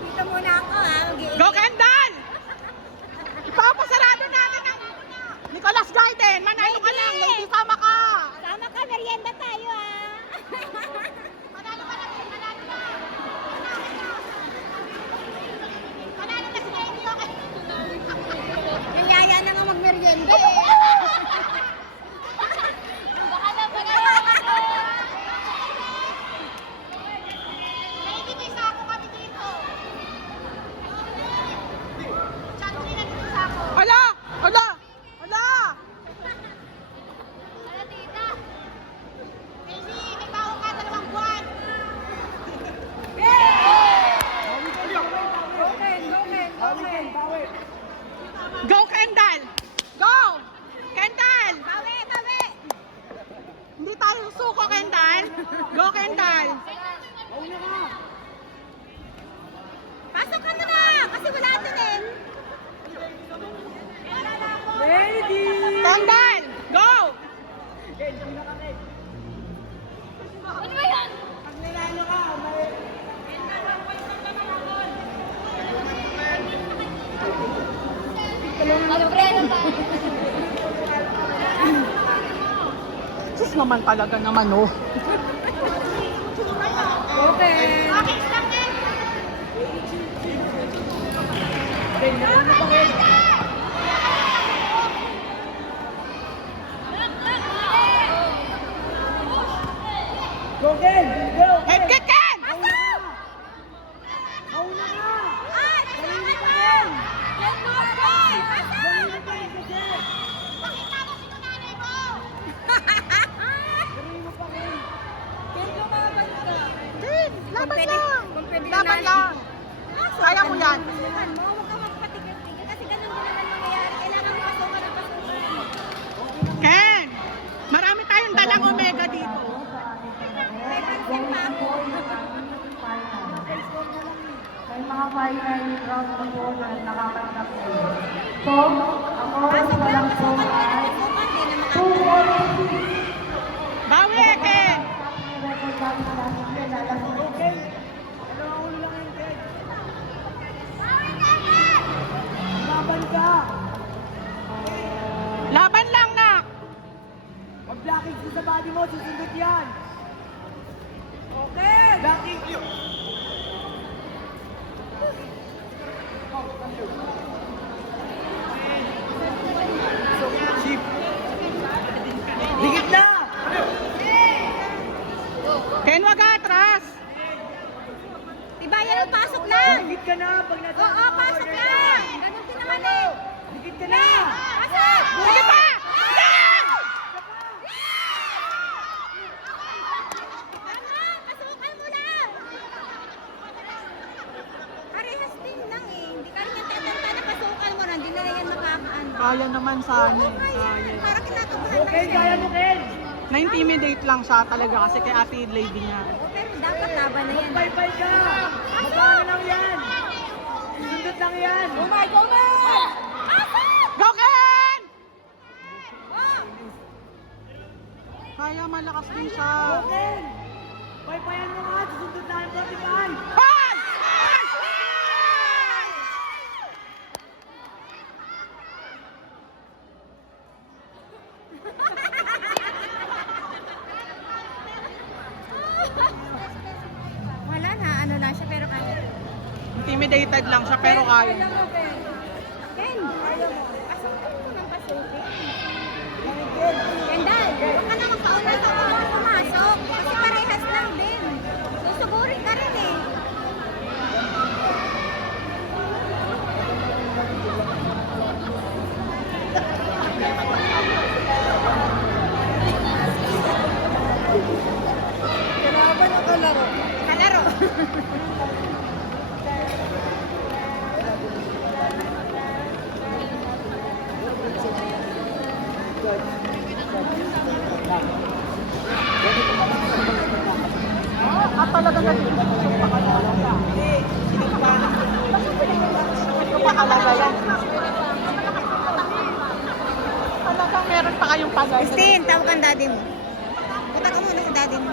Dito muna ako ha. Go Kendall! Ipapasarado natin ang Nicolas Garden. Manalo ka lang. Lady, sama ka. Sama ka, merienda tayo ha. Manalo ka lang. Manalo ka. Manalo na si Lady, okay? Nayaya na nga magmerienda eh. Lady, may sako kami dito. Chanti na dito sako. Hala! Hala! Hala! Ano tita? Lady, may baho ka 2 buwan. Go Kendall! Go! Kendall! Bawi, bawi. Hindi tayo susuko, Kendall. Go Kendall! Pasok ka na kasi wala din. Ready! Kendall! Go! Ano ba yan? Pag nilalo ka, may... Ano ba? Sus naman talaga naman, oh. Okay. Okay, stop na. Go, Ken! Go! Head kick, Ken! Mauna ka! Ah, nasama ka! Yan mo ako! Kanina pa yung kasi! Pakita mo si nanay mo! Kanina pa rin! Ken, lumaban ka. Ken, laban Kung lang! pwede Laban lang! Kaya mo yan! Huwag ka magpatigil-tigil kasi ganun din naman mangyayari. Kailangan mapasukan ang pasukan. Ken! Marami tayong dalang omega dito. May pansin pa ako. May mga final round na po na nakakanap ko. So, ang oras Pasok na lang, lang po pasukan. ay Pasukan din na 2:46. Bawi, Ken! Record namin sa ating lalaki. Okay! Ano ang ulo lang yun, Ken? Laban ka! Laban lang, nak! Pag blocking ko sa body mo, susundot yan! Okay! Blocking you! Chip! Higit na! Ken, wag atras! Tibayan ang pasok lang. Higit ka na pag nasa... Oo, pasok lang. Ganun din naman eh. Higit ka na! Pasok! Sige pa! Yan! Tama, pasukan mo lang. Parehas din lang eh. Hindi ka rin yung tatanda na pasukan mo na. Hindi na yan makakaano. Kaya naman sana. Oo, kaya. Parang kinakabahan lang Okay, siya. kaya mo, Ken! Na-intimidate lang siya talaga kasi kay ate lady niya. Oo, pero dapat laban na yan. Bye-bye ka! Magkano lang yan? Susundot lang yan! Oh my God! Pasok! Go, Ken! Oh! Kaya malakas din siya. Okay! Bye-bye mo nga! Susundot lang yung 45! Pan! Wala na, ano lang siya, pero kaya. Intimidated lang siya pero kaya. Ken, pasok ka mo ng pasukin. Kendall, huwag ka na magpauna sa mga pumasok. Kasi parehas lang din. Susugurin ka rin eh. Kalaban o kalaro? Kalaro. At talaga nag-iisip pa talaga. Ito pa talaga yan. Talagang meron pa kayong pag-asa. Christine, tawag ang daddy mo. Punta ka muna sa daddy mo.